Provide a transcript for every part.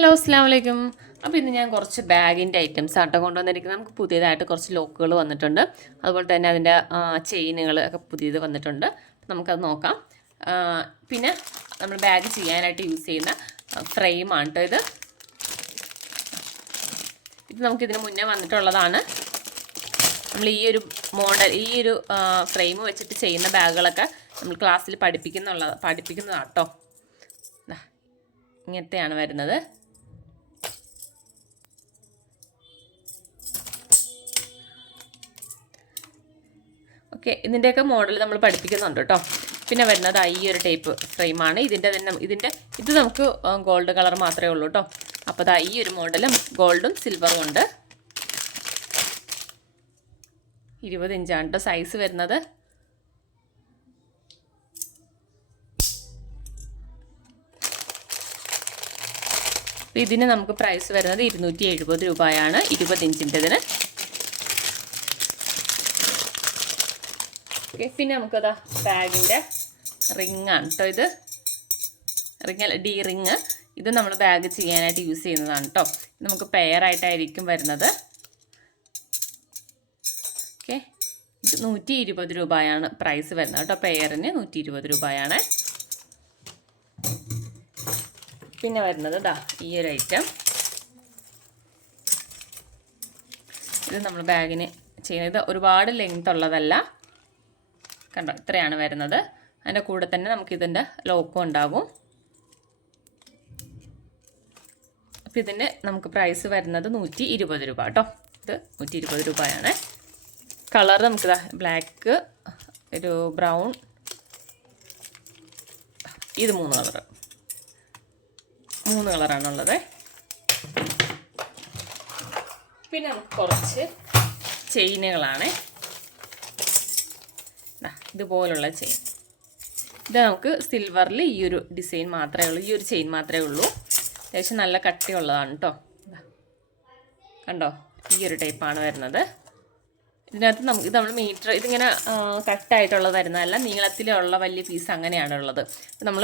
Hello അസ്സലാമു അലൈക്കും. അപ്പോൾ ഇന്ന് ഞാൻ കുറച്ച് ബാഗിൻ്റെ ഐറ്റംസ് ആട്ടോ കൊണ്ടുവന്നിരിക്കുന്നത്. നമുക്ക് പുതിയതായിട്ട് കുറച്ച് ലോക്കുകൾ വന്നിട്ടുണ്ട്. അതുപോലെ തന്നെ അതിൻ്റെ ചെയിനുകൾ ഒക്കെ പുതിയത് വന്നിട്ടുണ്ട്. നമുക്കത് നോക്കാം. പിന്നെ നമ്മൾ ബാഗ് ചെയ്യാനായിട്ട് യൂസ് ചെയ്യുന്ന ഫ്രെയിമാണ് കേട്ടോ ഇത്. ഇത് നമുക്കിതിന് മുന്നേ വന്നിട്ടുള്ളതാണ്. നമ്മൾ ഈ ഒരു മോഡൽ ഈ ഒരു ഫ്രെയിം വെച്ചിട്ട് ചെയ്യുന്ന ബാഗുകളൊക്കെ നമ്മൾ ക്ലാസ്സിൽ പഠിപ്പിക്കുന്നതാണ് കേട്ടോ. ഇങ്ങനത്തെയാണ് വരുന്നത്. ഓക്കെ, ഇതിൻ്റെയൊക്കെ മോഡൽ നമ്മൾ പഠിപ്പിക്കുന്നുണ്ട് കേട്ടോ. പിന്നെ വരുന്നത് ഈ ഒരു ടൈപ്പ് ഫ്രെയിമാണ്. ഇത് നമുക്ക് ഗോൾഡ് കളർ മാത്രമേ ഉള്ളൂ കേട്ടോ. അപ്പോൾ ഈ ഒരു മോഡലും ഗോൾഡും സിൽവറും ഉണ്ട്. 20 ഇഞ്ചാണ് കേട്ടോ സൈസ് വരുന്നത്. ഇതിന് നമുക്ക് പ്രൈസ് വരുന്നത് 270 രൂപയാണ് 20 ഇഞ്ചിൻ്റെതിന്. ഓക്കെ, പിന്നെ നമുക്കതാ ബാഗിൻ്റെ റിങ്ങാണ് കേട്ടോ. ഇത് ഡി റിങ്. ഇത് നമ്മൾ ബാഗ് ചെയ്യാനായിട്ട് യൂസ് ചെയ്യുന്നതാണ് കേട്ടോ. നമുക്ക് പെയറായിട്ടായിരിക്കും വരുന്നത്. ഓക്കെ, ഇത് 120 രൂപയാണ് പ്രൈസ് വരുന്നത് കേട്ടോ. പെയറിന് 120 രൂപയാണ്. പിന്നെ വരുന്നത് ഈ ഒരു ഐറ്റം. ഇത് നമ്മൾ ബാഗിന് ചെയ്യുന്നത് ഒരുപാട് ലെങ്ത് ഉള്ളതല്ല. കണ്ടോ, ഇത്രയാണ് വരുന്നത്. അതിൻ്റെ കൂടെ തന്നെ നമുക്കിതിൻ്റെ ലോക്കും ഉണ്ടാകും. അപ്പോൾ ഇതിൻ്റെ നമുക്ക് പ്രൈസ് വരുന്നത് 120 രൂപ കേട്ടോ. ഇത് 120 രൂപയാണ്. കളർ നമുക്ക് ബ്ലാക്ക്, ഒരു ബ്രൗൺ, ഇത് 3 കളറാണുള്ളത്. പിന്നെ നമുക്ക് കുറച്ച് ചെയിനുകളാണ്. ഇതുപോലുള്ള ചെയിൻ. ഇത് നമുക്ക് സിൽവറിൽ ഈ ഒരു ഡിസൈൻ മാത്രമേ ഉള്ളൂ, ഈ ഒരു ചെയിൻ മാത്രമേ ഉള്ളൂ. അത്യാവശ്യം നല്ല കട്ടിയുള്ളതാണ് കേട്ടോ. കണ്ടോ, ഈ ഒരു ടൈപ്പാണ് വരുന്നത്. ഇതിനകത്ത് ഇത് നമ്മൾ ഇതിങ്ങനെ കട്ടായിട്ടുള്ളത് വരുന്നതല്ല, നീളത്തിലുള്ള വലിയ പീസ് അങ്ങനെയാണുള്ളത്. നമ്മൾ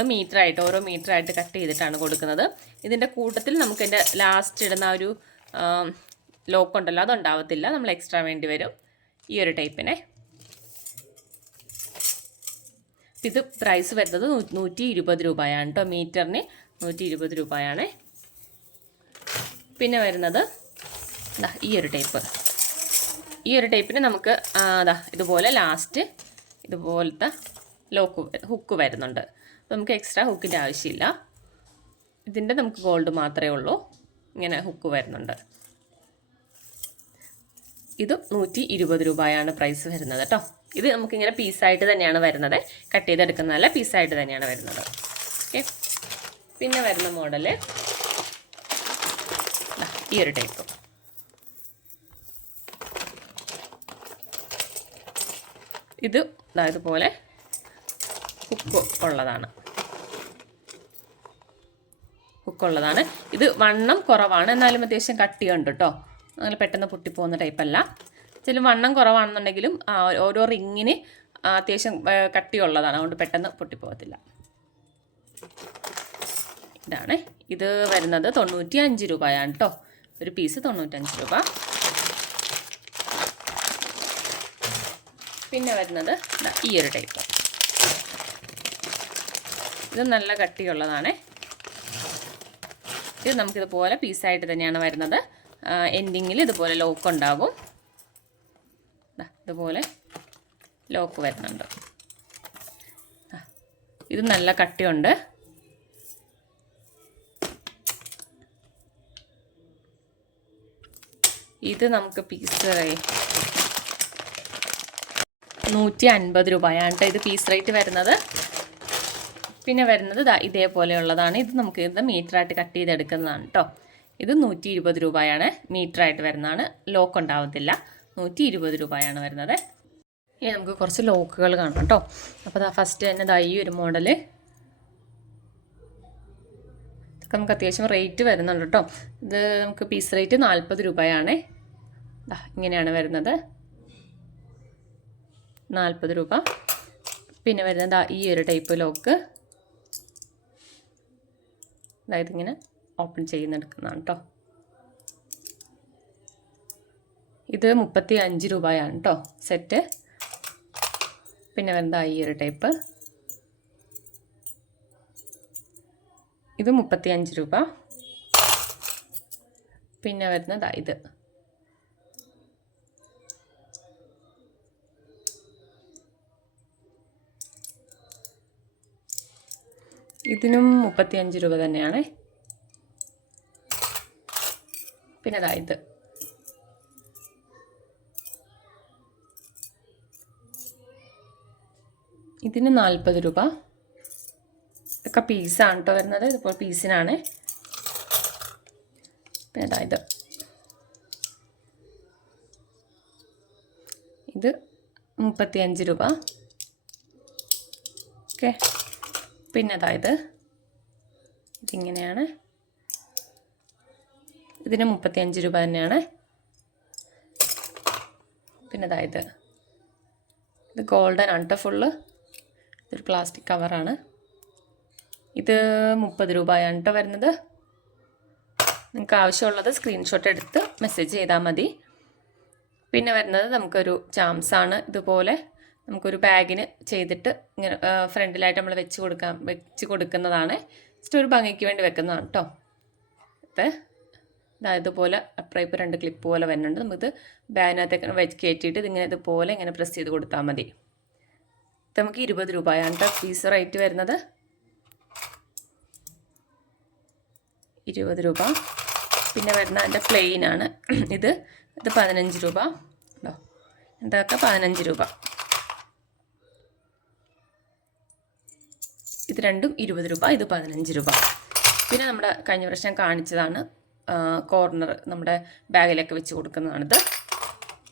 ഓരോ മീറ്ററായിട്ട് കട്ട് ചെയ്തിട്ടാണ് കൊടുക്കുന്നത്. ഇതിൻ്റെ കൂട്ടത്തിൽ നമുക്ക് ഇതിൻ്റെ ലാസ്റ്റ് ഇടുന്ന ഒരു ലോക്ക് ഉണ്ടല്ലോ, അതുണ്ടാവത്തില്ല. നമ്മൾ എക്സ്ട്രാ വേണ്ടി വരും ഈ ഒരു ടൈപ്പിനെ. ഇത് പ്രൈസ് വരുന്നത് 120 രൂപയാണ് കേട്ടോ. മീറ്ററിന് 120 രൂപയാണ്. പിന്നെ വരുന്നത് ഈ ഒരു ടൈപ്പ്. ഈ ഒരു ടൈപ്പിന് നമുക്ക് ഇതുപോലെ ലാസ്റ്റ് ഇതുപോലത്തെ ഹുക്ക് വരുന്നുണ്ട്. നമുക്ക് എക്സ്ട്രാ ഹുക്കിൻ്റെ ആവശ്യമില്ല. ഇതിൻ്റെ നമുക്ക് ഗോൾഡ് മാത്രമേ ഉള്ളൂ. ഇങ്ങനെ ഹുക്ക് വരുന്നുണ്ട്. ഇത് 120 രൂപയാണ് പ്രൈസ് വരുന്നത് കേട്ടോ. ഇത് നമുക്കിങ്ങനെ പീസായിട്ട് തന്നെയാണ് വരുന്നത്. കട്ട് ചെയ്തെടുക്കുന്നതല്ല, പീസായിട്ട് തന്നെയാണ് വരുന്നത്. ഓക്കെ, പിന്നെ വരുന്ന മോഡല് ഈ ഒരു ടൈപ്പ്. ഇത് ഇതുപോലെ ഹുക്ക് ഉള്ളതാണ്. ഇത് വണ്ണം കുറവാണ്, എന്നാലും അത്യാവശ്യം കട്ടിയുണ്ട് കേട്ടോ. അങ്ങനെ പെട്ടെന്ന് പൊട്ടിപ്പോകുന്ന ടൈപ്പല്ല. ചില വണ്ണം കുറവാണെന്നുണ്ടെങ്കിലും ഓരോ റിങ്ങിന് അത്യാവശ്യം കട്ടിയുള്ളതാണ്, അതുകൊണ്ട് പെട്ടെന്ന് പൊട്ടിപ്പോകത്തില്ല. ഇതാണ്. ഇത് വരുന്നത് 95 രൂപയാണ് കേട്ടോ. ഒരു പീസ് 95 രൂപ. പിന്നെ വരുന്നത് ഈ ഒരു ടൈപ്പ്. ഇത് നല്ല കട്ടിയുള്ളതാണ്. ഇത് നമുക്കിതുപോലെ പീസായിട്ട് തന്നെയാണ് വരുന്നത്. എൻഡിങ്ങിൽ ഇതുപോലെ ലോക്ക് ഉണ്ടാകും. ഇതുപോലെ ലോക്ക് വരുന്നുണ്ട്. ഇത് നല്ല കട്ടിയുണ്ട്. ഇത് നമുക്ക് പീസ് 150 രൂപയാണ് കേട്ടോ. ഇത് പീസ് റേറ്റ് വരുന്നത്. പിന്നെ വരുന്നത് ഇതേപോലെയുള്ളതാണ്. ഇത് നമുക്ക് മീറ്ററായിട്ട് കട്ട് ചെയ്തെടുക്കുന്നതാണ് കേട്ടോ. ഇത് 120 രൂപയാണ്. മീറ്ററായിട്ട് വരുന്നതാണ്. ലോക്ക് ഉണ്ടാവത്തില്ല. 120 രൂപയാണ് വരുന്നത്. ഇനി നമുക്ക് കുറച്ച് ലോക്കുകൾ കാണാം കേട്ടോ. അപ്പോൾ ഫസ്റ്റ് തന്നെ ഈ ഒരു മോഡല്. ഇതൊക്കെ നമുക്ക് അത്യാവശ്യം റേറ്റ് വരുന്നുണ്ട് കേട്ടോ. ഇത് നമുക്ക് പീസ് റേറ്റ് 40 രൂപയാണ്. ഇങ്ങനെയാണ് വരുന്നത്, 40 രൂപ. പിന്നെ വരുന്നത് ഈ ഒരു ടൈപ്പ് ലോക്ക്. അതായത് ഇങ്ങനെ ഓപ്പൺ ചെയ്യുന്നെടുക്കുന്നതാണ് കേട്ടോ. ഇത് 35 രൂപയാണ് കേട്ടോ സെറ്റ്. പിന്നെ വരുന്നത് ഈ ഒരു ടൈപ്പ്, ഇത് 35 രൂപ. പിന്നെ വരുന്നത് ഇത്, ഇതിനും 35 രൂപ തന്നെയാണ്. പിന്നെ ഇത്, ഇതിന് 40 രൂപ. ഇതൊക്കെ പീസാണ് കേട്ടോ വരുന്നത്, ഇതിപ്പോൾ പീസിനാണ്. പിന്നെ ഇത്, ഇത് 35 രൂപ. ഓക്കെ. പിന്നെ ഇതിങ്ങനെയാണ്, ഇതിന് 35 രൂപ തന്നെയാണ്. പിന്നെ ഇത് ഗോൾഡൻ ആണ് കേട്ടോ ഫുള്ള്, ഇതൊരു പ്ലാസ്റ്റിക് കവറാണ്. ഇത് 30 രൂപയാണ് കേട്ടോ വരുന്നത്. നിങ്ങൾക്ക് ആവശ്യമുള്ളത് സ്ക്രീൻഷോട്ട് എടുത്ത് മെസ്സേജ് ചെയ്താൽ മതി. പിന്നെ വരുന്നത് നമുക്കൊരു ചാംസാണ്. ഇതുപോലെ നമുക്കൊരു ബാഗിന് ചെയ്തിട്ട് ഇങ്ങനെ ഫ്രണ്ടിലായിട്ട് നമ്മൾ വെച്ച് കൊടുക്കുന്നതാണ്. ജസ്റ്റ് ഒരു ഭംഗിക്ക് വേണ്ടി വെക്കുന്നതാണ് കേട്ടോ. ഇതുപോലെ അപ്പുറം 2 ക്ലിപ്പ് പോലെ വരുന്നുണ്ട്. നമുക്കിത് ബാഗിനകത്തേക്ക് വെച്ച് കയറ്റിയിട്ട് ഇതിങ്ങനെ ഇതുപോലെ ഇങ്ങനെ പ്രസ് ചെയ്ത് കൊടുത്താൽ മതി. ഇത് നമുക്ക് 20 രൂപയാണ് കേട്ടോ പീസ് റേറ്റ് വരുന്നത്. 20 രൂപ. പിന്നെ വരുന്ന അതിൻ്റെ പ്ലെയിനാണ്. ഇത് 15 രൂപ. ഇതൊക്കെ 15 രൂപ. ഇത് രണ്ടും 20 രൂപ, ഇത് 15 രൂപ. പിന്നെ നമ്മുടെ കഴിഞ്ഞ പ്രാവശ്യം കാണിച്ചതാണ് കോർണർ, നമ്മുടെ ബാഗിലൊക്കെ വെച്ച് കൊടുക്കുന്നതാണിത്.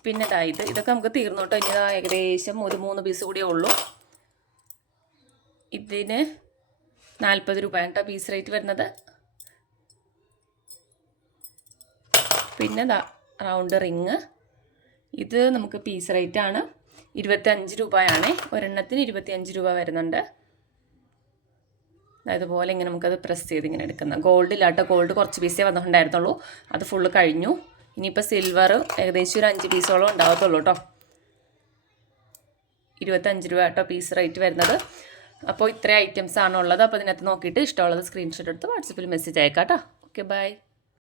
പിന്നെ ഇതൊക്കെ നമുക്ക് തീർന്നു കേട്ടോ. ഇനി ഏകദേശം ഒരു 3 പീസ് കൂടിയേ ഉള്ളൂ. ഇതിന് 40 രൂപയാണ് കേട്ടോ പീസ് റേറ്റ് വരുന്നത്. പിന്നെ റൗണ്ട് റിങ്, ഇത് നമുക്ക് പീസ് റേറ്റ് ആണ് 25 രൂപയാണ്. ഒരെണ്ണത്തിന് 25 രൂപ വരുന്നുണ്ട്. അതുപോലെ ഇങ്ങനെ നമുക്കത് പ്രസ് ചെയ്ത് ഇങ്ങനെ എടുക്കുന്ന ഗോൾഡിലാട്ടോ. ഗോൾഡ് കുറച്ച് പീസേ വന്നിട്ടുണ്ടായിരുന്നുള്ളൂ, അത് ഫുള്ള് കഴിഞ്ഞു. ഇനിയിപ്പോൾ സിൽവർ ഏകദേശം ഒരു 5 പീസോളം ഉണ്ടാകത്തുള്ളൂ കേട്ടോ. 25 രൂപ കേട്ടോ പീസ് റേറ്റ് വരുന്നത്. അപ്പോൾ ഇത്രയും ഐറ്റംസ് ആണുള്ളത്. അപ്പോൾ ഇതിനകത്ത് നോക്കിയിട്ട് ഇഷ്ടമുള്ളത് സ്ക്രീൻഷോട്ട് എടുത്ത് വാട്സപ്പിൽ മെസ്സേജ് അയക്കാം കേട്ടോ. Okay, by.